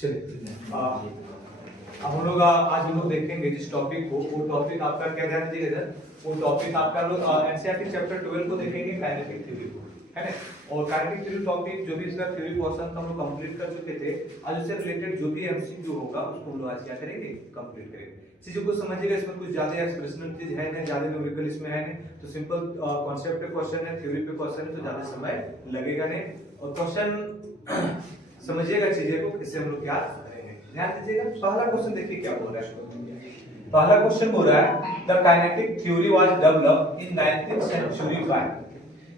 चलिए अब हम लोग आज हम लोग देखेंगे जिस टॉपिक को, वो टॉपिक आपका क्या, ध्यान दीजिएगा इधर, वो टॉपिक आपका लोग एनसीईआरटी चैप्टर 12 को देखेंगे, काइनेटिक थ्योरी को, है ना। और काइनेटिक थ्योरी टॉपिक जो भी इसका थ्योरी पोर्शन हम लोग कंप्लीट कर चुके थे। आज उससे रिलेटेड जो भी एमसीक्यू होगा उसको हम लोग आज क्या करेंगे, कंप्लीट करेंगे। चीजों को समझिएगा, इसमें कुछ ज्यादा एक्सप्रेशनल चीज है नहीं, ज्यादा न्यूमेरिकल इसमें है नहीं, तो सिंपल कॉन्सेप्ट पे क्वेश्चन है, थ्योरी पे क्वेश्चन है, तो ज्यादा समय लगेगा नहीं। और क्वेश्चन समझिएगा चीजें को, इससे हम लोग क्या करेंगे, ध्यान दीजिएगा। पहला क्वेश्चन देखिए क्या बोल रहा है। पहला क्वेश्चन बोल रहा है the kinetic theory was developed in 19th century by,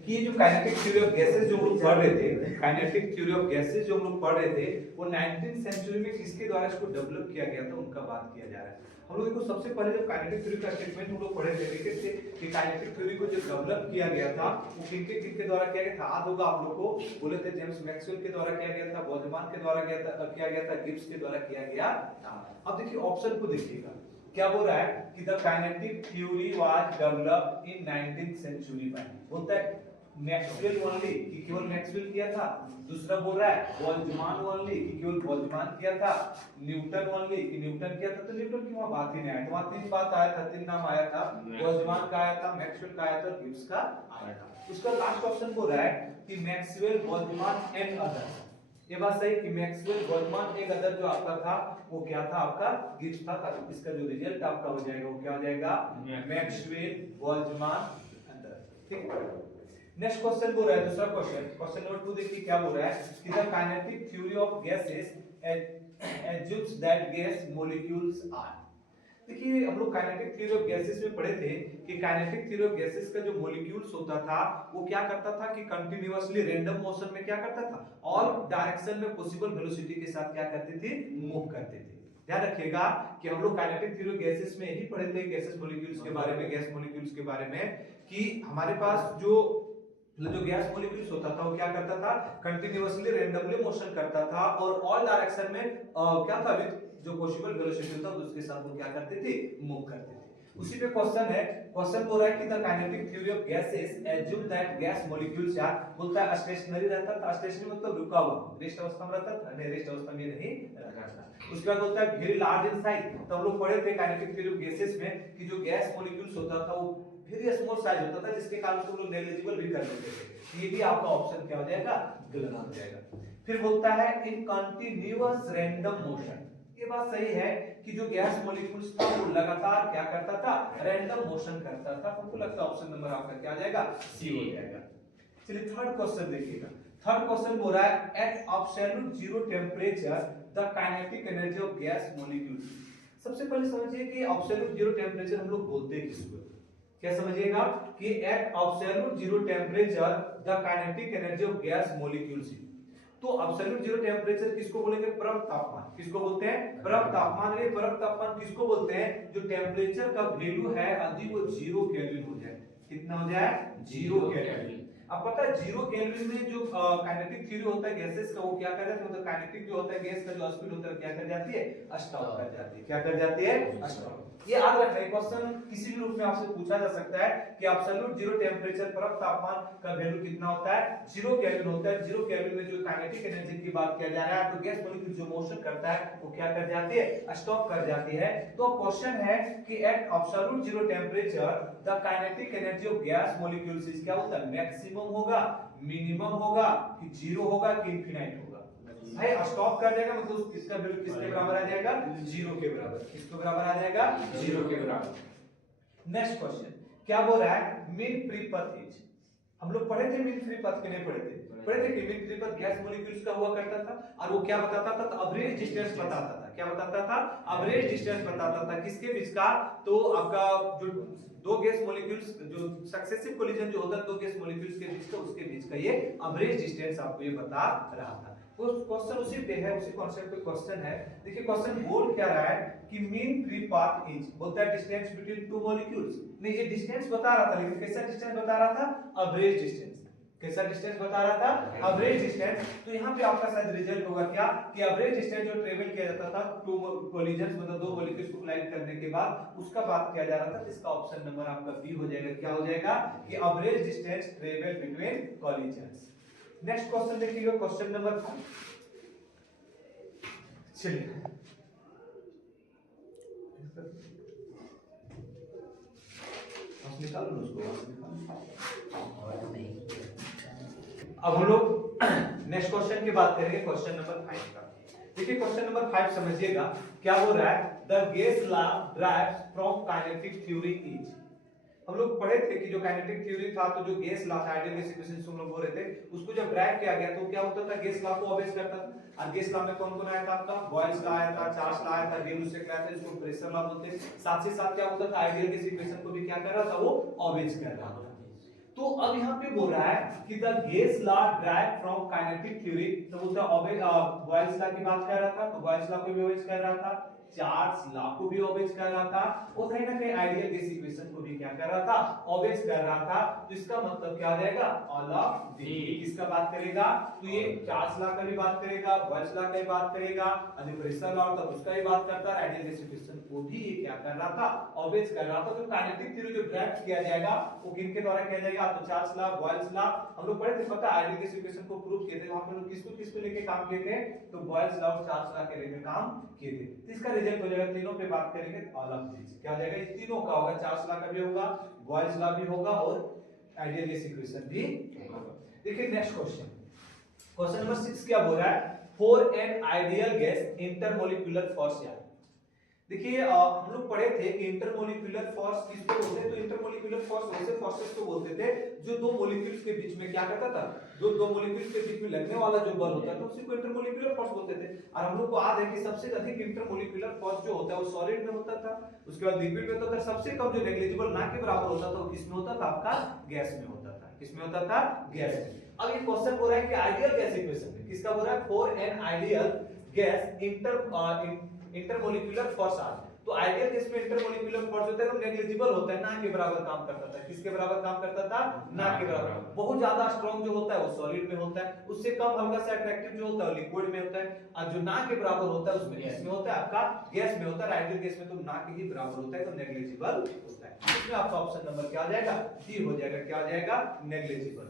कि जो काइनेटिक थ्योरी ऑफ गैसेस जो हम लोग पढ़ रहे थे, काइनेटिक थ्योरी ऑफ गैसेस जो हम लोग पढ़ रहे थे, वो 19th सेंचुरी में किसके द्वारा इसको डेवलप किया गया था, उनका बात किया जा रहा है। हम लोग देखो सबसे पहले जब काइनेटिक थ्योरी का स्टेटमेंट हम लोग पढ़े थे, देखे थे कि काइनेटिक थ्योरी को जो डेवलप किया गया था वो किनके द्वारा किया गया था, याद होगा आप लोग को, बोले थे जेम्स मैक्सवेल के द्वारा किया गया था, बोल्ट्जमान के द्वारा किया गया था, गिब्स के द्वारा किया गया था। अब देखिए ऑप्शन को देखिएगा क्या बोल रहा है कि the kinetic theory was developed in 19th century by, बोलता है मैक्सवेल ओनली, कि केवल मैक्सवेल किया था। दूसरा बोल रहा है बोल्ट्जमान ओनली, कि केवल बोल्ट्जमान किया था। न्यूटन ओनली, कि न्यूटन किया था। तो न्यूटन की वहां बात ही नहीं आई, वहां तीन बात आया था, तीन नाम आया था, बोल्ट्जमान का आया था, मैक्सवेल का आया था, गिब्स का आया था। उसका लास्ट ऑप्शन बोल रहा है कि मैक्सवेल, बोल्ट्जमान एंड अदर्स। ये बात सही कि मैक्सवेल, बोल्ट्जमान एक अदर जो आपका था वो क्या था, आपका गिब्स था। इसका जो रिजल्ट आपका हो जाएगा वो क्या हो जाएगा, मैक्सवेल, बोल्ट्जमान अदर। ठीक। नेक्स्ट क्वेश्चन बोल रहा है, दूसरा क्वेश्चन, क्वेश्चन नंबर 2 देखिए क्या बोल रहा है कि the kinetic theory of gases assumes that gas molecules are। देखिए हम लोग काइनेटिक थ्योरी ऑफ गैसेस में पढ़े थे कि काइनेटिक थ्योरी ऑफ गैसेस का जो मॉलिक्यूल्स होता था वो क्या करता था कि कंटीन्यूअसली रैंडम मोशन में क्या करता था, ऑल डायरेक्शन में पॉसिबल वेलोसिटी के साथ क्या करते थे, मूव करते थे। ध्यान रखिएगा कि हम लोग काइनेटिक थ्योरी ऑफ गैसेस में ही पढ़े थे, गैसेस मॉलिक्यूल्स के बारे में, गैस मॉलिक्यूल्स के बारे में, कि हमारे पास जो गैस मॉलिक्यूल्स होता था वो क्या करता था, कंटीन्यूअसली रैंडमली मोशन करता था और ऑल डायरेक्शन में क्या था, जो पॉसिबल वेलोसिटी था उसके साथ वो क्या करते थे, मूव करते थे। उसी पे क्वेश्चन है, क्वेश्चन बोल रहा है कि the kinetic theory of gases assume that gas molecules are, बोलता है स्टेशनरी रहता था। स्टेशनरी मतलब रुका हुआ, रेस्ट अवस्था में रहता था, नहीं रेस्ट अवस्था में नहीं रहता था। उसके बाद बोलता है वेरी लार्ज इन साइज, तो हम लोग पढ़े थे काइनेटिक थ्योरी ऑफ गैसेस में कि जो गैस मॉलिक्यूल्स होता था वो वेरी स्मॉल साइज होता था, जिसके कारण से हम लोग नेग्लिजिबल भी कर लेते थे। ये भी आपका ऑप्शन क्या हो जाएगा, गलत हो जाएगा। फिर बोलता है इन कंटीन्यूअस रैंडम मोशन, ये बात सही है कि जो गैस मॉलिक्यूल्स था वो लगातार क्या करता था, रैंडम मोशन करता था। हमको लगता है ऑप्शन नंबर आपका क्या आ जाएगा, सी हो जाएगा। चलिए थर्ड क्वेश्चन देखिएगा। थर्ड क्वेश्चन बोल रहा है at absolute zero temperature the kinetic energy of gas molecules. सबसे पहले समझिए कि एब्सोल्यूट जीरो टेंपरेचर हम लोग बोलते हैं किसको, क्या समझिएगा कि at absolute zero temperature the kinetic energy of gas molecules. तो एब्सोल्यूट जीरो टेंपरेचर किसको बोलेंगे, परम तापमान। किसको बोलते हैं, परम तापमान। ये परम तापमान किसको बोलते हैं, जो टेंपरेचर का वैल्यू है यदि वो 0 केल्विन हो जाए। कितना हो जाए, 0 केल्विन। अब पता है 0 केल्विन में जो काइनेटिक थ्योरी होता है गैसेस का वो क्या कर जाता है, मतलब काइनेटिक जो होता है गैस का जो स्पीड होता है क्या कर जाती है, स्टॉप कर जाती है। क्या कर जाती है, स्टॉप। ये याद रखना है, क्वेश्चन किसी भी रूप में आपसे पूछा जा सकता है कि एब्सोल्यूट जीरो टेंपरेचर परम तापमान का वैल्यू कितना होता है, 0 केल्विन होता है। 0 केल्विन में जो काइनेटिक एनर्जी की बात किया जा रहा है, तो गैस मॉलिक्यूल जो मोशन करता है वो क्या कर जाती है, स्टॉप कर जाती है। तो क्वेश्चन है कि at absolute zero temperature the kinetic energy of gas molecules क्या होता है, मैक्सिमम होगा, मिनिमम होगा, कि जीरो होगा, कि इनफिनाइट होगा। भाई स्टॉप कर जाएगा मतलब इसका वैल्यू किसके बराबर आ जाएगा, 0 के बराबर। किसके बराबर आ जाएगा, 0 के बराबर। नेक्स्ट क्वेश्चन क्या बोल रहा है, मीन फ्री पथ इज। हम लोग पढ़े थे मीन फ्री पथ के नहीं पढ़े थे, पढ़े थे कि मीन फ्री पथ गैस मॉलिक्यूल्स का हुआ करता था और वो क्या बताता था, तो एवरेज डिस्टेंस बताता था। क्या बताता था, एवरेज डिस्टेंस बताता था किसके बीच का, तो आपका जो दो गैस मॉलिक्यूल्स जो सक्सेसिव कोलिजन जो होता है दो गैस मॉलिक्यूल्स के बीच का, उसके बीच का ये एवरेज डिस्टेंस आपको ये बता रहा था। वो क्वेश्चन उसी पे है, उसी कॉन्सेप्ट पे क्वेश्चन है। देखिए क्वेश्चन बोल क्या रहा है कि मीन फ्री पाथ इज, बोलता है डिस्टेंस बिटवीन टू मॉलिक्यूल्स। नहीं ये डिस्टेंस बता रहा था, लेकिन कैसा डिस्टेंस बता रहा था, एवरेज डिस्टेंस। कैसा डिस्टेंस बता रहा था, एवरेज डिस्टेंस। तो यहाँ पे आपका शायद रिजल्ट होगा क्या कि एवरेज डिस्टेंस जो ट्रेवल किया जाता था टू कोलिजन्स मतलब दो मॉलिक्यूल्स को कोलाइड करने के बाद, उसका बात किया जा रहा था। इसका ऑप्शन नंबर आपका बी हो जाएगा। क्या हो जाएगा कि average distance travel between collisions. Next question देखिएगा, क्वेश्चन नंबर 5। चलिए निकालो उसको। अब हम लोग नेक्स्ट क्वेश्चन की बात करेंगे, क्वेश्चन नंबर 5 का। देखिए क्वेश्चन नंबर 5 समझिएगा क्या बोल रहा है, the gas law drives from kinetic theory is. हम लोग पढ़े थे कि जो काइनेटिक थ्योरी था तो जो गेस लॉ था, आइडियल गैस इक्वेशन हम लोग बोल रहे थे, उसको जब ड्राइव किया गया तो क्या होता था, गेस लॉ को ऑब्वियस करता था। और गेस लॉ में कौन कौन आया था आपका, बॉयल्स लॉ आया था, चार्ल्स लॉ आया था, डी-लुसेक लॉ आया था, इसको प्रेशर लॉ बोलते हैं। साथ ही साथ क्या होता था, आइडियल गैस इक्वेशन को भी क्या कर रहा था, वो ऑब्वियस कर रहा था। तो अब यहाँ पे बोल रहा है कि the gas law drive from kinetic theory, तो उसका बॉयल्स लॉ की बात कर रहा था, तो बॉयल्स लॉ को भी ऑब्वियस कर रहा था, चार्ल्स लॉ को भी ऑब्वियस कर रहा था, और कहीं ना कहीं आइडियल गैस इक्वेशन को भी क्या कर रहा था, ऑब्वियस कर रहा था। तो इसका मतलब क्या आ जाएगा, ऑल ऑफ दीज। किसका बात करेगा, तो ये चार्ल्स लॉ का भी बात करेगा, बॉयल्स लॉ का भी बात करेगा, और जो प्रेशर लॉ था उसका भी बात करता है, आइडियल गैस इक्वेशन को भी ये क्या कर रहा था, ऑब्वियस कर रहा था। तो काइनेटिक थ्योरी जो ड्राइव किया जाएगा वो किनके द्वारा किया जाएगा, तो चार्ल्स लॉ, बॉयल्स लॉ। हम लोग पढ़े थे, पता है आइडियल गैस इक्वेशन को प्रूव किए थे, वहां पे लोग किसको लेके काम किए थे, तो बॉयल्स लॉ और चार्ल्स लॉ के लेके काम किए थे। तो इसका रिजल्ट हो जाएगा, तीनों पे बात करेंगे, ऑल ऑफ दीज क्या हो जाएगा, इस तीनों का होगा, चार्ल्स लॉ का भी होगा, बॉयल्स लॉ भी होगा, और आइडियल गैस इक्वेशन भी होगा। देखिए नेक्स्ट क्वेश्चन, क्वेश्चन नंबर 6 क्या बोल रहा है, for an ideal gas intermolecular force. यार देखिए हम लोग पढ़े थे कि इंटरमोलिक्यूलर फोर्स किसको बोलते हैं, तो इंटरमोलिक्यूलर फोर्स वैसे फोर्सेस को बोलते थे जो दो मॉलिक्यूल्स के बीच में क्या करता था, जो दो मॉलिक्यूल्स के बीच में लगने वाला जो बल होता था उसी को इंटरमोलिक्यूलर फोर्स बोलते थे। और हम लोग को याद है कि सबसे अधिक इंटरमोलिक्यूलर फोर्स जो होता है वो सॉलिड में होता था, उसके बाद लिक्विड में होता था, सबसे कम जो नेग्लिजिबल ना के बराबर होता था वो किसमें होता था, आपका गैस में होता था। किसमें होता था, गैस में। अब ये क्वेश्चन बोल रहा है कि आइडियल गैस इक्वेशन में किसका बोल रहा है, for an ideal gas intermolecular force are. तो आइडियल गैस में इंटरमोलिक्यूलर फोर्स होता है तो नेग्लिजिबल होता है, ना के बराबर काम करता था। किसके बराबर काम करता था, ना के बराबर। बहुत ज्यादा स्ट्रांग जो होता है वो सॉलिड में होता है, उससे कम हल्का सा अट्रैक्टिव जो होता है वो लिक्विड में होता है, और जो ना के बराबर होता है उसमें किसमें होता है, आपका गैस में होता है। आइडियल गैस में तो ना के ही बराबर होता है, तो नेग्लिजिबल होता है। इसमें आपका ऑप्शन नंबर क्या आ जाएगा, डी हो जाएगा। क्या आ जाएगा, negligible.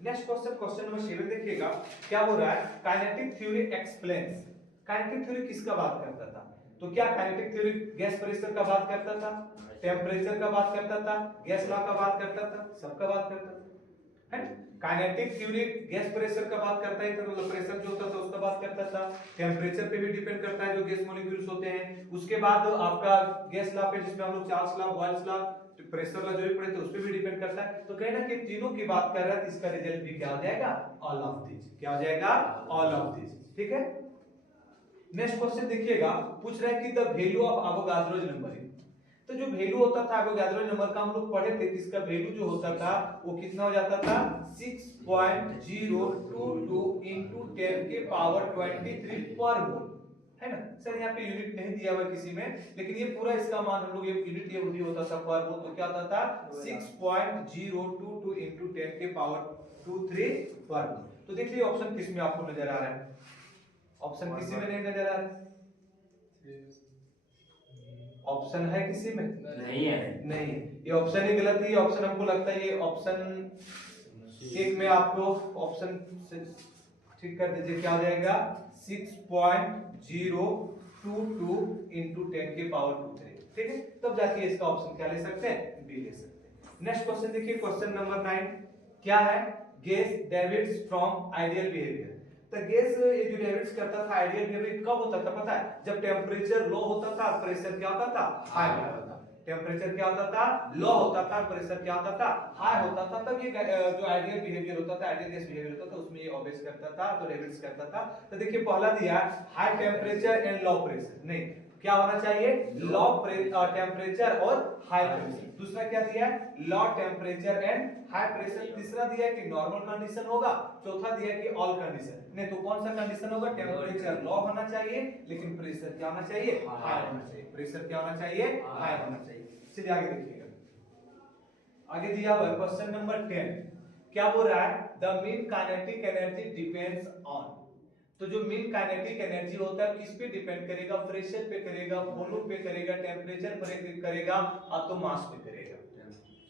Next question, question number 7 देखिएगा क्या बोल रहा है, kinetic theory explains. Kinetic theory किसका बात करता था, तो क्या काइनेटिक थ्योरी गैस प्रेशर का बात करता था, टेम्परेचर का बात करता था, गैस लॉ का बात करता था, सबका बात करता था, है। काइनेटिक थ्योरी गैस प्रेशर का बात करता है, तो मतलब प्रेशर जो होता था उसका बात करता था, टेम्परेचर पे भी डिपेंड करता है जो गैस मॉलिक्यूल्स होते हैं। उसके बाद आपका गैस लॉ पे जिसमें हम लोग Charles law, Boyle's law, pressure law जो भी पढ़े थे उस पे भी डिपेंड करता है। तो कहीं ना कहीं तीनों की बात कर रहा है, तो इसका रिजल्ट भी क्या हो जाएगा, ऑल ऑफ दीज। क्या हो जाएगा, ऑल ऑफ दीज। ठीक है। नेक्स्ट क्वेश्चन देखिएगा, पूछ रहा है कि the value of Avogadro's number. तो जो वैल्यू होता था एवोगाड्रोज नंबर का, हम लोग पढ़े थे कि इसका वैल्यू जो होता था वो कितना हो जाता था, 6.022 into 10 के पावर 23 पर मोल, है ना। सर यहाँ पे यूनिट नहीं दिया हुआ किसी में, लेकिन ये पूरा इसका मान हम लोग ये यूनिट ये होता था पर मोल, तो क्या होता था 6.022 into 10 के पावर 23 पर मोल। तो देखिए ऑप्शन किस में आपको नजर आ रहा है, ऑप्शन किसी में नहीं नजर आ रहा, ऑप्शन है किसी में, नहीं है, नहीं है। ये ऑप्शन ही गलत है, ये ऑप्शन हमको लगता है ये ऑप्शन एक में आपको ऑप्शन से ठीक कर दीजिए। क्या हो जाएगा 6.022 into 10 के पावर 23, ठीक है। तब जाके इसका ऑप्शन क्या ले सकते हैं, बी ले सकते हैं। नेक्स्ट क्वेश्चन देखिए, क्वेश्चन नंबर 9 क्या है, gas deviates from ideal behaviour. तो गैस ये जो डेविड्स करता था आइडियल बिहेवियर कब होता था पता है, जब टेम्परेचर लो होता था, प्रेशर क्या होता था, हाई होता था। टेम्परेचर क्या होता था, लो होता था, प्रेशर क्या होता था, हाई होता था। तब ये जो आइडियल बिहेवियर होता था, आइडियल गैस बिहेवियर होता था, उसमें ये ऑब्वियस करता था, तो डेविड्स करता था। तो देखिए पहला दिया high temperature and low pressure, नहीं क्या होना चाहिए, लो टेम्परेचर और हाई प्रेशर। दूसरा क्या दिया है, low temperature and high pressure. तीसरा दिया है कि नॉर्मल कंडीशन होगा। चौथा दिया है कि ऑल कंडीशन। नहीं तो कौन सा कंडीशन होगा, टेम्परेचर लो होना चाहिए लेकिन प्रेशर क्या होना चाहिए, हाई होना चाहिए। प्रेशर क्या होना चाहिए, हाई होना चाहिए। चलिए आगे देखिएगा, आगे दिया हुआ क्वेश्चन नंबर 10 क्या बोल रहा है, the mean kinetic energy depends on. तो जो मीन काइनेटिक एनर्जी होता है किस पे डिपेंड करेगा, प्रेशर पे करेगा, वॉल्यूम पे करेगा, टेम्परेचर पे करेगा, और तो मास पे करेगा।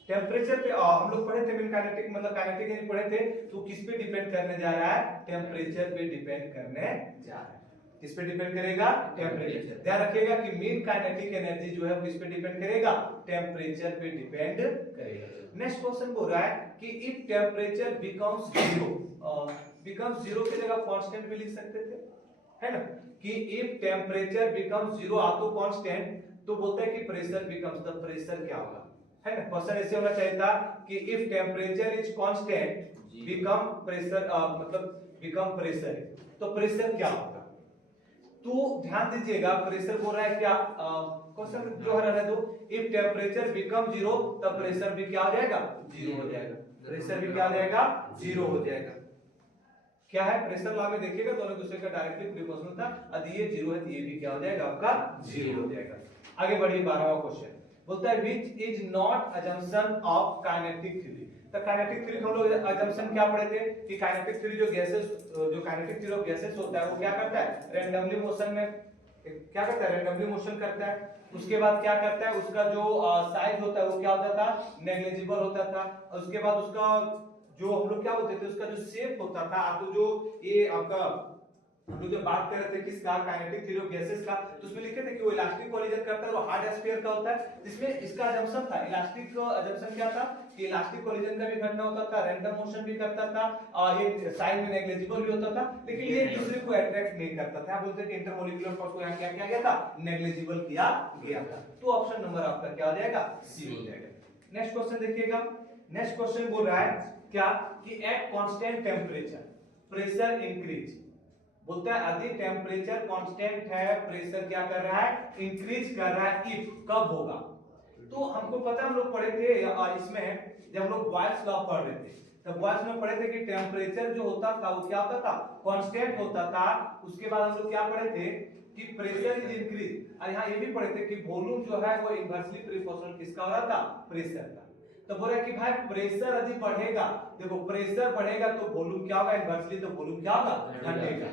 टेम्परेचर पे हम लोग पढ़े थे मीन काइनेटिक मतलब काइनेटिक एनर्जी पढ़े थे, तो किस पे डिपेंड करने जा रहा है, टेम्परेचर पे डिपेंड करने जा रहा है। किस पे डिपेंड करेगा? टेम्परेचर। ध्यान रखिएगा कि मीन काइनेटिक एनर्जी जो है वो किस पे डिपेंड करेगा? टेम्परेचर पे डिपेंड करेगा। नेक्स्ट क्वेश्चन बोल रहा है कि इफ टेम्परेचर बिकम्स जीरो की जगह कांस्टेंट भी लिख सकते थे, है ना, कि इफ टेम्परेचर बिकम्स जीरो आ तो कांस्टेंट, तो बोलता है कि प्रेशर बिकम्स, द प्रेशर क्या होगा, है ना। क्वेश्चन ऐसे होना चाहिए था कि if temperature is constant become pressure, मतलब बिकम प्रेशर, तो प्रेशर क्या होगा। तो ध्यान दीजिएगा प्रेशर बोल रहा है क्या, क्वेश्चन जो है रहने दो, इफ टेम्परेचर बिकम जीरो तब प्रेशर भी क्या हो जाएगा? जीरो हो जाएगा। प्रेशर भी क्या हो जाएगा? जीरो हो जाएगा। क्या है प्रेशर लॉ में देखिएगा दोनों दूसरे का डायरेक्टली प्रोपोर्शनल था, यदि ये जीरो है तो ये भी क्या हो जाएगा? आपका जीरो हो जाएगा। आगे बढ़िए 12वां क्वेश्चन बोलता है which is not assumption of kinetic theory. तो काइनेटिक थ्योरी हम लोग अजम्पशन क्या पढ़े थे कि काइनेटिक थ्योरी जो काइनेटिक थ्योरी ऑफ गैसेस होता है वो क्या करता है? रैंडमली मोशन में क्या करता है? रैंडमली मोशन करता है। उसके बाद क्या करता है? उसका जो साइज होता है वो क्या होता था? नेग्लिजिबल होता था। उसके बाद उसका जो हम लोग क्या बोलते थे, उसका जो शेप होता था, तो जो ये आपका हम लोग जब बात कर रहे थे किसका? काइनेटिक थ्योरी ऑफ गैसेस का, तो उसमें लिखे थे कि वो इलास्टिक कोलिजन करता है, वो हार्ड स्फीयर का होता है, जिसमें इसका अजम्पशन था, इलास्टिक अजम्पशन क्या था कि इलास्टिक कोलिजन का भी घटना होता था, रैंडम मोशन भी करता था, ये साइज में नेग्लिजिबल भी होता था, लेकिन ये एक दूसरे को अट्रैक्ट नहीं करता था। बोलते हैं कि इंटरमोलिकुलर फोर्स को यहां क्या किया गया था? नेग्लिजिबल किया गया था। तो ऑप्शन नंबर आपका क्या हो जाएगा? सी हो जाएगा। नेक्स्ट क्वेश्चन देखिएगा। नेक्स्ट क्वेश्चन बोल रहा है क्या कि at constant temperature pressure increase. बोलता है यदि टेम्परेचर कांस्टेंट है, प्रेशर क्या कर रहा है? इंक्रीज कर रहा है। इफ कब होगा? तो हमको पता, हम लोग पढ़े थे इसमें जब हम लोग बॉयल्स लॉ पढ़ रहे थे, तब बॉयल्स में पढ़े थे कि टेम्परेचर जो होता था वो क्या होता था? कांस्टेंट होता था। उसके बाद हम लोग क्या पढ़े थे कि प्रेशर इज इंक्रीज, और यहाँ ये भी पढ़े थे कि वॉल्यूम जो है वो इनवर्सली प्रोपोर्शनल किसका हो रहा था? प्रेशर का। तो बोल रहा है कि भाई प्रेशर यदि बढ़ेगा, देखो प्रेशर बढ़ेगा तो वॉल्यूम क्या होगा? इनवर्सली तो वॉल्यूम क्या होगा? घटेगा।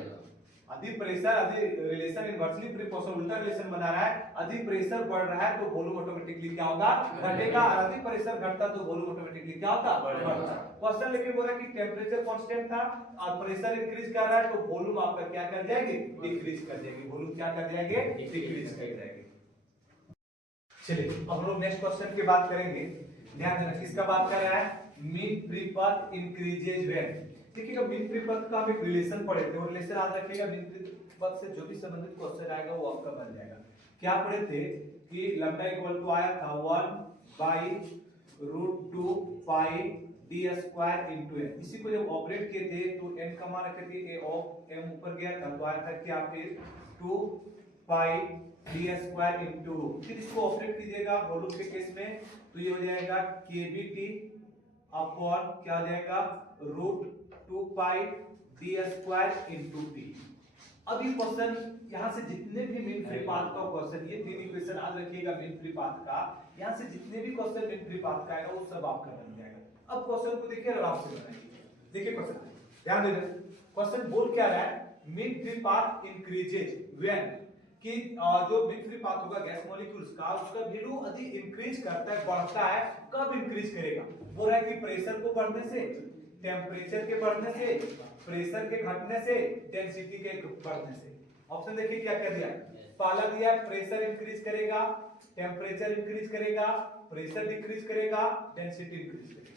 यदि प्रेशर, यदि रिलेशन इनवर्सली प्रोपोर्शनल उल्टा रिलेशन बना रहा है, यदि प्रेशर बढ़ रहा है तो वॉल्यूम ऑटोमेटिकली क्या होगा? घटेगा। और यदि प्रेशर घटता तो वॉल्यूम ऑटोमेटिकली क्या होता? बढ़ता। क्वेश्चन लेकिन बोला कि टेम्परेचर कांस्टेंट था और प्रेशर इंक्रीज कर रहा है, तो वॉल्यूम आपका क्या कर जाएगी? डिक्रीज कर जाएगी। वॉल्यूम क्या कर जाएगी? डिक्रीज कर जाएगी। चलिए अब हम लोग नेक्स्ट क्वेश्चन की बात करेंगे। ध्यान देना किसका बात कर रहा है? Mean free path increases when. देखिएगा मीन फ्री पाथ का हम एक रिलेशन पढ़े थे, और रिलेशन याद रखिएगा, मीन फ्री पाथ से जो भी संबंधित क्वेश्चन आएगा वो आपका बन जाएगा। क्या पढ़े थे कि लैम्डा इक्वल टू आया था 1/√2 पाई d स्क्वायर इनटू n। इसी को जब ऑपरेट किए थे तो n का मान रखे थे a ऑफ m ऊपर गया था, तो आया था कि आपके 2 पाई d स्क्वायर इनटू, फिर इसको ऑपरेट कीजिएगा वॉल्यूम के केस में, तो ये हो जाएगा kBT अपॉन क्या हो जाएगा? √2 पाई d स्क्वायर इनटू t। अब ये क्वेश्चन यहां से जितने भी मीन फ्री पाथ का क्वेश्चन, ये तीन इक्वेशन याद रखिएगा मीन फ्री पाथ का, यहां से जितने भी क्वेश्चन मीन फ्री पाथ का आएगा वो सब आपका बन जाएगा। अब क्वेश्चन को देखिए आराम से बनाइए। देखिए क्वेश्चन ध्यान देना, क्वेश्चन बोल क्या रहा है? Mean free path increases when, कि जो मीन फ्री पाथ होगा गैस मॉलिक्यूल्स का, उसका वैल्यू यदि इंक्रीज करता है, बढ़ता है, कब इंक्रीज करेगा? वो रहा है कि प्रेशर को बढ़ने से, टेम्परेचर के बढ़ने से, प्रेशर के घटने से, डेंसिटी के बढ़ने से। ऑप्शन देखिए क्या क्या दिया है। पहला दिया है प्रेशर इंक्रीज करेगा, टेम्परेचर इंक्रीज करेगा, प्रेशर डिक्रीज करेगा, डेंसिटी इंक्रीज करेगा।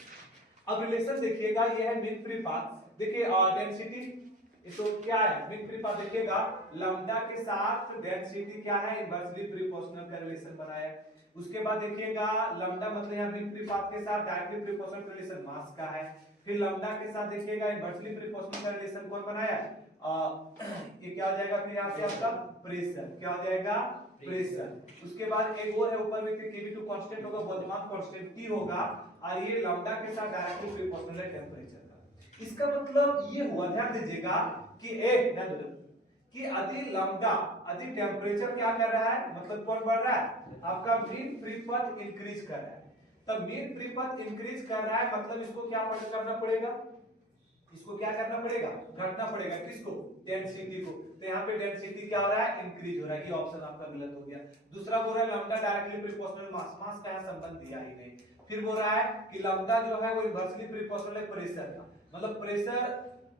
अब रिलेशन देखिएगा, ये है मीन फ्री पाथ। देखिए डेंसिटी तो क्या है? मीन फ्री पाथ देखिएगा लैम्डा के साथ डेंसिटी क्या है? इनवर्सली प्रोपोर्शनल का रिलेशन बनाया है। उसके बाद देखिएगा लैम्डा मतलब यहां मीन फ्री पाथ के साथ डायरेक्टली प्रोपोर्शनल का रिलेशन मास का है। फिर लैम्डा के साथ देखिएगा इनवर्सली प्रोपोर्शनल का रिलेशन कौन बनाया है? ये क्या हो जाएगा? फिर यहां से आपका प्रेशर क्या हो जाएगा? प्रेशर। उसके बाद एक और है ऊपर में kB2 कांस्टेंट होगा, बोल्ट्जमान कांस्टेंट T होगा, और ये लैम्डा के साथ डायरेक्टली प्रोपोर्शनल है टेंपरेचर का। इसका मतलब ये हुआ, ध्यान दीजिएगा कि कि यदि लैम्डा, यदि टेम्परेचर क्या कर रहा है, मतलब कौन बढ़ रहा है? आपका मीन फ्री पाथ इंक्रीज कर रहा है। तब मीन फ्री पाथ इंक्रीज कर रहा है मतलब इसको क्या करना पड़ेगा? इसको क्या करना पड़ेगा? घटना पड़ेगा। किसको? डेंसिटी को। तो यहाँ पे डेंसिटी क्या हो रहा है? इंक्रीज हो रहा है। ये ऑप्शन आपका गलत हो गया। दूसरा बोल रहा है लैम्डा डायरेक्टली प्रोपोर्शनल मास, मास का यहाँ संबंध दिया ही नहीं। फिर बोल रहा है कि लैम्डा जो है वो इनवर्सली प्रोपोर्शनल है प्रेशर का, मतलब प्रेशर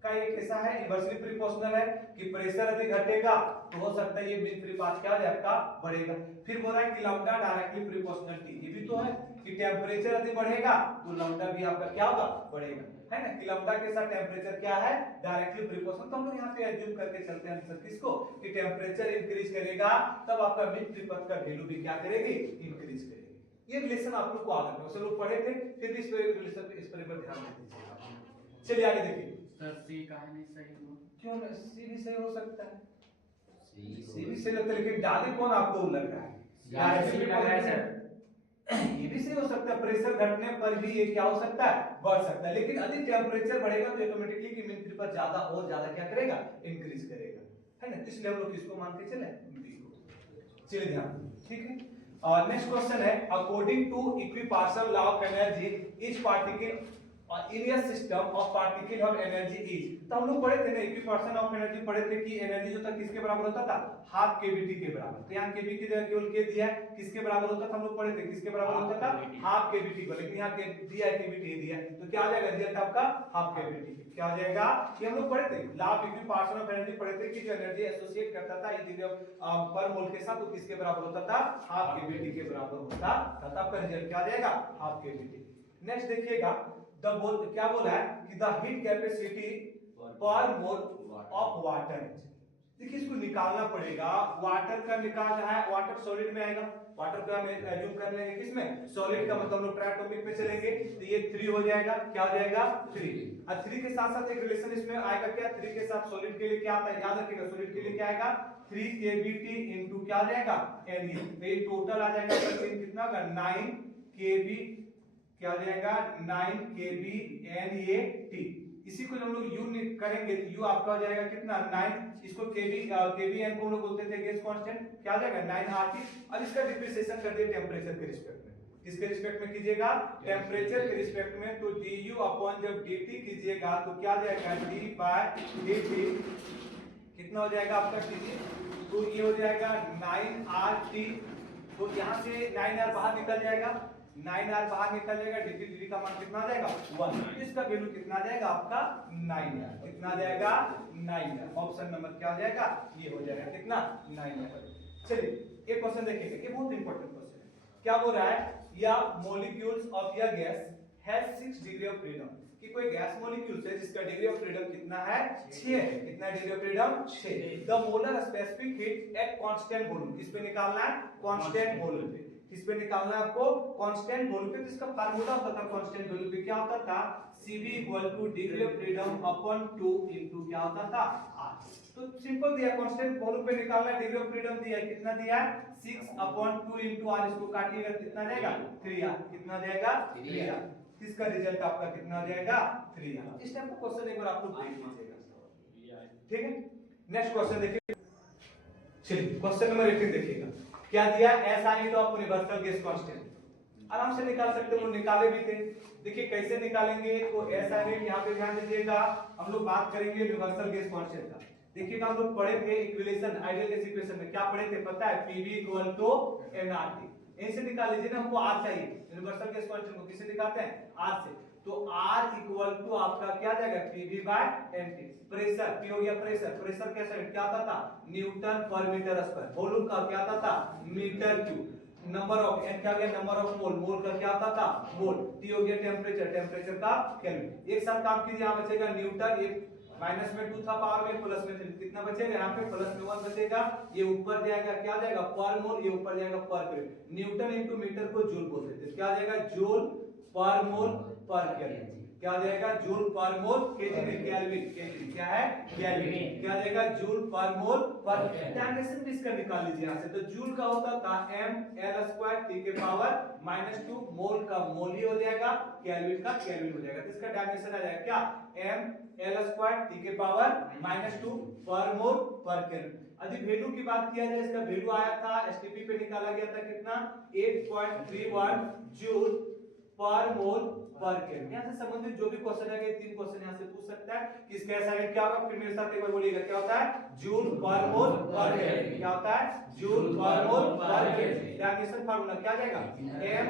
का एक ऐसा है इन्वर्सली प्रोपोर्शनल है कि प्रेशर यदि घटेगा तो हो सकता है ये मीन फ्री पाथ क्या हो जाए आपका बढ़ेगा। फिर बोल रहा है कि लैम्डा डायरेक्टली प्रोपोर्शनल टी, ये भी तो है कि टेंपरेचर यदि बढ़ेगा तो लैम्डा भी आपका क्या होगा बढ़ेगा, है ना, कि लैम्डा के साथ टेंपरेचर क्या है डायरेक्टली प्रोपोर्शनल। तो हम लोग यहाँ पे एज्यूम करके चलते हैं आंसर किसको कि टेंपरेचर इंक्रीज करेगा तब आपका मीन फ्री पाथ का वैल्यू भी क्या करेगी इंक्रीज करेगी। ये रिलेशन आप लोग को आदत है, सब लोग पढ़े थे, फिर भी इस पर रिलेशन पे इस पर ध्यान दे दीजिए। चलिए आगे देखिए सर सी कहानी सही हो, क्यों सी भी सही हो सकता है, सी भी सही लगता है, लेकिन डाले कौन आपको लग रहा है डायरेक्टली लग रहा है सर। ये भी सही हो सकता है, प्रेशर घटने पर भी ये क्या हो सकता है बढ़ सकता है, लेकिन अधिक टेंपरेचर बढ़ेगा तो ऑटोमेटिकली की मीन फ्री पाथ ज्यादा और ज्यादा क्या करेगा इंक्रीज करेगा, है ना, इसलिए हम लोग किसको मान के चले बी को। चलिए ध्यान, ठीक है। और नेक्स्ट क्वेश्चन है according to equipartition law of energy each particle in a system of particle of energy is. तो हम लोग पढ़े थे ना इक्विपार्शियल ऑफ एनर्जी पढ़े थे कि एनर्जी जो था किसके बराबर होता था हाफ केवीटी के बराबर। तो यहां केवी की जगह केवल के दिया है, किसके बराबर होता था हम लोग पढ़े थे किसके बराबर होता था हाफ केवीटी को, लेकिन यहां के दिया है केवीटी दिया है तो क्या आ जाएगा रिजल्ट आपका हाफ केवीटी क्या हो जाएगा। ये हम लोग पढ़े थे लॉ ऑफ इक्विपार्शियल ऑफ एनर्जी पढ़े थे कि जो एनर्जी एसोसिएट करता था पर मोल के साथ तो किसके बराबर होता था हाफ केवीटी के बराबर होता था, तब आपका रिजल्ट क्या आ जाएगा हाफ केवीटी। नेक्स्ट देखिएगा क्या बोला है कि द हीट कैपेसिटी पर मोल ऑफ वाटर। देखिए इसको निकालना पड़ेगा, वाटर का निकालना है, वाटर सॉलिड में आएगा, वाटर का हम एज्यूम कर लेंगे किसमें सॉलिड का, मतलब हम लोग ट्राइटोमिक पे चलेंगे तो ये 3 हो जाएगा, क्या हो जाएगा 3। और 3 के साथ साथ एक रिलेशन इसमें आएगा क्या 3 के साथ सॉलिड के लिए क्या आता है याद रखिएगा, सॉलिड के लिए क्या आएगा 3 kBT इनटू क्या आ जाएगा Na, तो ये टोटल आ जाएगा कितना होगा 9 kB क्या हो जाएगा 9 kB NaT। इसी को हम लोग U करेंगे तो U आपका हो जाएगा कितना 9, इसको kBn को हम लोग बोलते थे गैस कांस्टेंट क्या हो जाएगा 9 RT। अब इसका डिफरेंशिएशन कर दिए टेंपरेचर के रिस्पेक्ट में, किसके रिस्पेक्ट में कीजिएगा टेंपरेचर के रिस्पेक्ट में, तो du अपॉन जब dt कीजिएगा तो क्या हो जाएगा d/dt कितना हो जाएगा आपका dt, तो ये हो जाएगा 9RT। तो यहां से 9R बाहर निकल जाएगा, 9R बाहर निकल जाएगा, dt का मान कितना आ जाएगा 1, इसका वैल्यू कितना आ जाएगा आपका 9R, कितना आ जाएगा 9R। ऑप्शन नंबर क्या हो जाएगा ये हो जाएगा कितना 9R। चलिए एक क्वेश्चन देखिएगा, ये बहुत इंपॉर्टेंट क्वेश्चन है। क्या बोल रहा है या मॉलिक्यूल्स ऑफ या gas has 6 degree of freedom, कि कोई गैस मॉलिक्यूल है जिसका डिग्री ऑफ फ्रीडम कितना है 6 है, कितना degree of freedom 6। The molar specific heat at constant volume, किस पे निकालना है कांस्टेंट वॉल्यूम पे, किस पे निकालना है आपको कांस्टेंट वॉल्यूम पे। तो इसका फार्मूला होता था कांस्टेंट वॉल्यूम पे क्या होता था Cv degree of freedom upon 2 into क्या होता था R। तो सिंपल दिया कांस्टेंट वॉल्यूम पे निकालना है, डिग्री ऑफ फ्रीडम दिया है, कितना दिया है 6 अपॉन 2 इनटू R, इसको काटिएगा कितना जाएगा 3R, कितना जाएगा 3R। इसका रिजल्ट आपका कितना हो जाएगा 3R। इस टाइप का क्वेश्चन एक बार आप लोग देख लीजिएगा, ठीक है। नेक्स्ट क्वेश्चन देखिए, चलिए क्वेश्चन नंबर 18 देखिएगा क्या दिया SI तो आप यूनिवर्सल गैस कांस्टेंट आराम से निकाल सकते हो, निकाले भी थे। देखिए कैसे निकालेंगे, तो SI यहाँ पे ध्यान दीजिएगा, हम लोग बात करेंगे यूनिवर्सल गैस कांस्टेंट का। देखिएगा हम लोग पढ़े थे इक्वेशन आइडियल गैस इक्वेशन में क्या पढ़े थे पता है PV nRT, इनसे निकाल लीजिए ना, हमको R चाहिए यूनिवर्सल गैस कांस्टेंट को किससे निकालते हैं R से, तो R इक्वल टू आपका क्या जाएगा PV/nt। प्रेशर P हो गया प्रेशर, प्रेशर कैसे क्या आता था न्यूटन पर मीटर स्क्वायर, वॉल्यूम का क्या आता था metre cube, number of n क्या गया नंबर ऑफ मोल, मोल का क्या आता था मोल, T हो गया टेंपरेचर, टेंपरेचर का केल्विन। एक साथ काम कीजिए, यहां बचेगा न्यूटन, ये माइनस में 2 था पावर में, प्लस में 3, कितना बचेगा यहाँ पे प्लस में 1 बचेगा, ये ऊपर जाएगा क्या जाएगा पर मोल, ये ऊपर जाएगा पर केल्विन। न्यूटन इनटू मीटर को जूल बोलते थे, क्या जाएगा जूल पर मोल पर केल्विन, क्या जाएगा जूल पर मोल केजी केल्विन, केजी क्या है केल्विन, क्या जाएगा जूल पर मोल पर। डायरेक्शन भी इसका निकाल लीजिए यहां से, तो जूल का होता था ml² t के पावर -2, मोल का मोल ही हो जाएगा, केल्विन का केल्विन हो जाएगा, तो इसका डायमेंशन आ जाएगा क्या ml² t के पावर -2 पर मोल पर केल्विन। यदि वैल्यू की बात किया जाए, इसका वैल्यू आया था एसटीपी पे निकाला गया था कितना 8.31 जूल पर मोल पर केल्विन। यहाँ से संबंधित जो भी क्वेश्चन है, 3 क्वेश्चन यहाँ से पूछ सकता है कि इसका SI यूनिट क्या होगा। फिर मेरे साथ एक बार बोलिएगा, क्या होता है? जूल पर मोल पर केल्विन। क्या होता है? जूल पर मोल पर केल्विन। रिएक्शन फार्मूला क्या जाएगा? m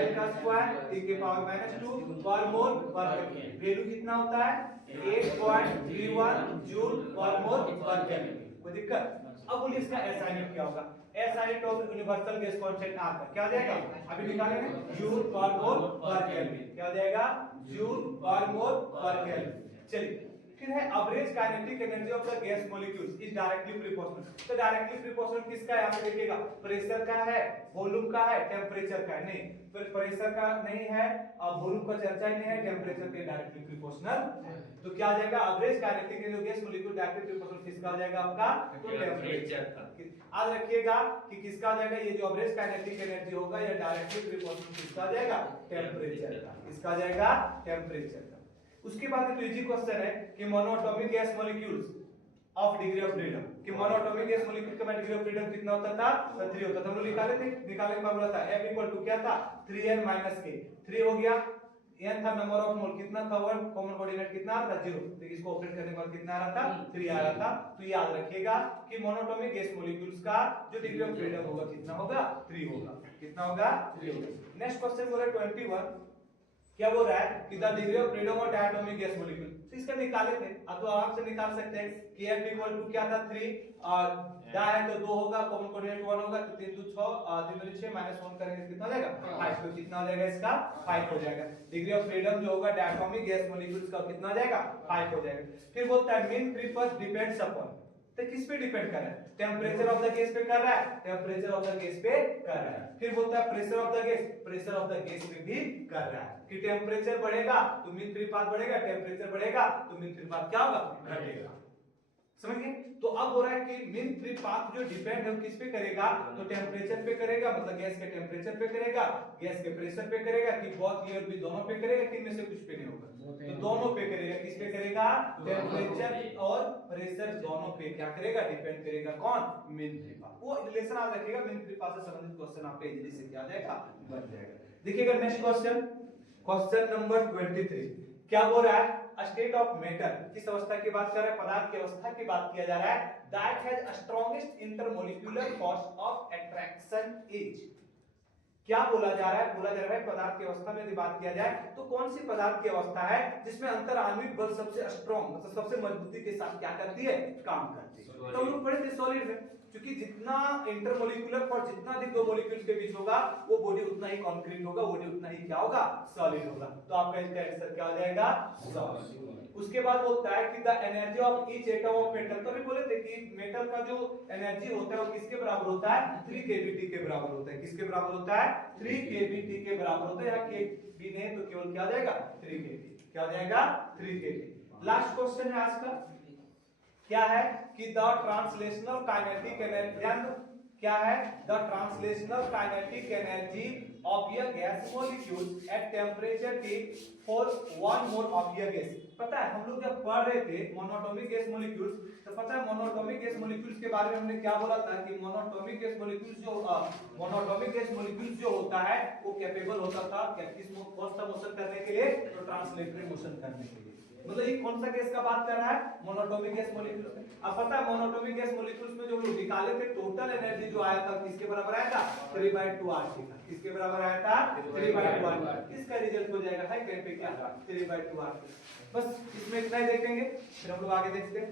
l का स्क्वायर t के पावर -2 पर मोल पर केल्विन। वैल्यू कितना होता है? 8.31 जूल पर मोल पर केल्विन। कोई दिक्कत? अब बोलिए इसका SI यूनिट क्या होगा? SI unit of universal gas constant R का क्या जाएगा? अभी निकालेंगे, जूल पर मोल पर केल्विन। क्या हो जाएगा? जूल पर मोल पर केल्विन। चलिए, फिर है average kinetic energy of the gas molecules is directly proportional. तो डायरेक्टली प्रोपोर्शनल किसका है? यहाँ पे देखिएगा, प्रेशर का है, वॉल्यूम का है, टेम्परेचर का है। नहीं, फिर प्रेशर का नहीं है और वॉल्यूम का चर्चा ही नहीं है, टेम्परेचर के डायरेक्टली प्रोपोर्शनल है। तो क्या आ जाएगा? Average kinetic energy of gas molecule directly proportional किसका आ जाएगा? आपका तो टेम्परेचर का। याद रखिएगा कि किसका आ जाएगा? ये जो एवरेज काइनेटिक एनर्जी होगा या डायरेक्टली प्रोपोर्शनल किसका आ जाएगा? टेम्परेचर का। किसका आ जाएगा? टेम्परेचर का। उसके बाद में इजी क्वेश्चन है कि monoatomic gas molecules of degree of freedom, कि मोनोएटॉमिक गैस मॉलिक्यूल का डिग्री ऑफ फ्रीडम कितना होता था? 3 होता था। हम लोग निकाले थे, निकालने का फार्मूला था F इक्वल टू क्या था? 3n - k। 3 हो गया, n था नंबर ऑफ मोल, कितना था? 1, कॉमन कोऑर्डिनेट कितना था? 0। तो इसको ऑपरेट करने के बाद कितना आ रहा था? 3 आ रहा था। तो याद रखिएगा कि मोनोएटॉमिक गैस मॉलिक्यूल्स का जो डिग्री ऑफ फ्रीडम होगा कितना होगा? 3 होगा। कितना होगा? 3 होगा। नेक्स्ट क्वेश्चन बोला 21, क्या बोल रहा है कि the degree of freedom of diatomic gas molecule. तो इसका निकाले थे, अब तो आराम से निकाल सकते हैं कि F इक्वल टू क्या था? 3 और डा है तो 2 होगा, कॉमन कोऑर्डिनेट 1 होगा, तो 3 2 6 3 2 6 -1 करेंगे कितना हो जाएगा? 5। तो कितना हो जाएगा इसका? 5 हो जाएगा। डिग्री ऑफ फ्रीडम जो होगा डायटोमिक गैस मॉलिक्यूल्स का कितना हो जाएगा? 5 हो जाएगा। फिर बोलता है मीन फ्री पर डिपेंड्स अपॉन, तो किस पे डिपेंड कर रहा है? टेम्परेचर ऑफ द गैस पे कर रहा है, टेम्परेचर ऑफ द गैस पे कर रहा है। फिर बोलता है pressure of the gas, pressure of the gas पे भी कर रहा है कि टेम्परेचर बढ़ेगा तो मीन फ्री पाथ बढ़ेगा, टेम्परेचर बढ़ेगा तो मीन फ्री पाथ क्या होगा? घटेगा। समझ गए? तो अब हो रहा है कि मीन फ्री पाथ जो डिपेंड है वो किस पे करेगा? तो टेम्परेचर पे करेगा, मतलब गैस के टेम्परेचर पे करेगा, गैस के प्रेशर पे करेगा, कि बोथ ये और भी दोनों पे करेगा, कि इनमें से कुछ पे नहीं होगा? तो दोनों पे करेगा। किस पे करेगा? टेम्परेचर और प्रेशर दोनों पे क्या करेगा? डिपेंड करेगा। कौन? Mean free path. वो रिलेशन याद रखिएगा, मीन फ्री पाथ से संबंधित क्वेश्चन आपका इजीली से क्या आ जाएगा? बन जाएगा। देखिएगा नेक्स्ट क्वेश्चन, क्वेश्चन नंबर 23। क्या बोल रहा है? स्टेट ऑफ मैटर, किस अवस्था की बात कर रहा है? पदार्थ की अवस्था की बात किया जा रहा है। That has strongest intermolecular force of attraction is. क्या बोला जा रहा है? बोला जा रहा है पदार्थ की अवस्था में यदि बात किया जाए तो कौन सी पदार्थ की अवस्था है जिसमें अंतर आणविक बल सबसे स्ट्रॉन्ग, मतलब सबसे मजबूती के साथ क्या करती है? काम करती है। तो हम लोग पढ़े थे सॉलिड में, क्योंकि जितना इंटरमोलिक्यूलर फोर्स जितना अधिक दो मॉलिक्यूल्स के बीच होगा वो बॉडी उतना ही कॉन्क्रीट होगा, बॉडी उतना ही क्या होगा? सॉलिड होगा। तो आपका इसका आंसर क्या हो जाएगा? सॉलिड। उसके बाद बोलता है कि the energy of each atom of metal, तो अभी बोले थे कि मेटल का जो एनर्जी होता है वो किसके बराबर होता है? 3 केवीटी के बराबर होता है। किसके बराबर होता है? 3 केवीटी के बराबर होता है। यहाँ केवी नहीं तो केवल क्या हो जाएगा? 3 केवी। क्या हो जाएगा? 3 केवी। लास्ट क्वेश्चन है आज का, क्या है कि द ट्रांसलेशनल काइनेटिक एनर्जी, क्या है? The translational kinetic energy of A gas molecule at temperature T for 1 mole of A gas. पता है हम लोग जब पढ़ रहे थे मोनोएटॉमिक गैस मॉलिक्यूल्स, तो पता है मोनोएटॉमिक गैस मॉलिक्यूल्स के बारे में हमने क्या बोला था कि मोनोएटॉमिक गैस मॉलिक्यूल्स जो होता है वो कैपेबल होता था किस कौन सा मोशन करने के लिए? तो ट्रांसलेटरी मोशन करने के लिए। मतलब ये कौन सा गैस का बात कर रहा है? Monoatomic gas molecules. अब पता है मोनोएटॉमिक गैस मॉलिक्यूल्स में जो लोग निकाले थे टोटल एनर्जी जो आया था किसके बराबर आया था? 3/2 RT का। किसके बराबर आया था? 3/2 RT। इसका रिजल्ट हो जाएगा है पे क्या? 3/2 RT। बस इसमें इतना ही देखेंगे, फिर हम लोग आगे देखते हैं।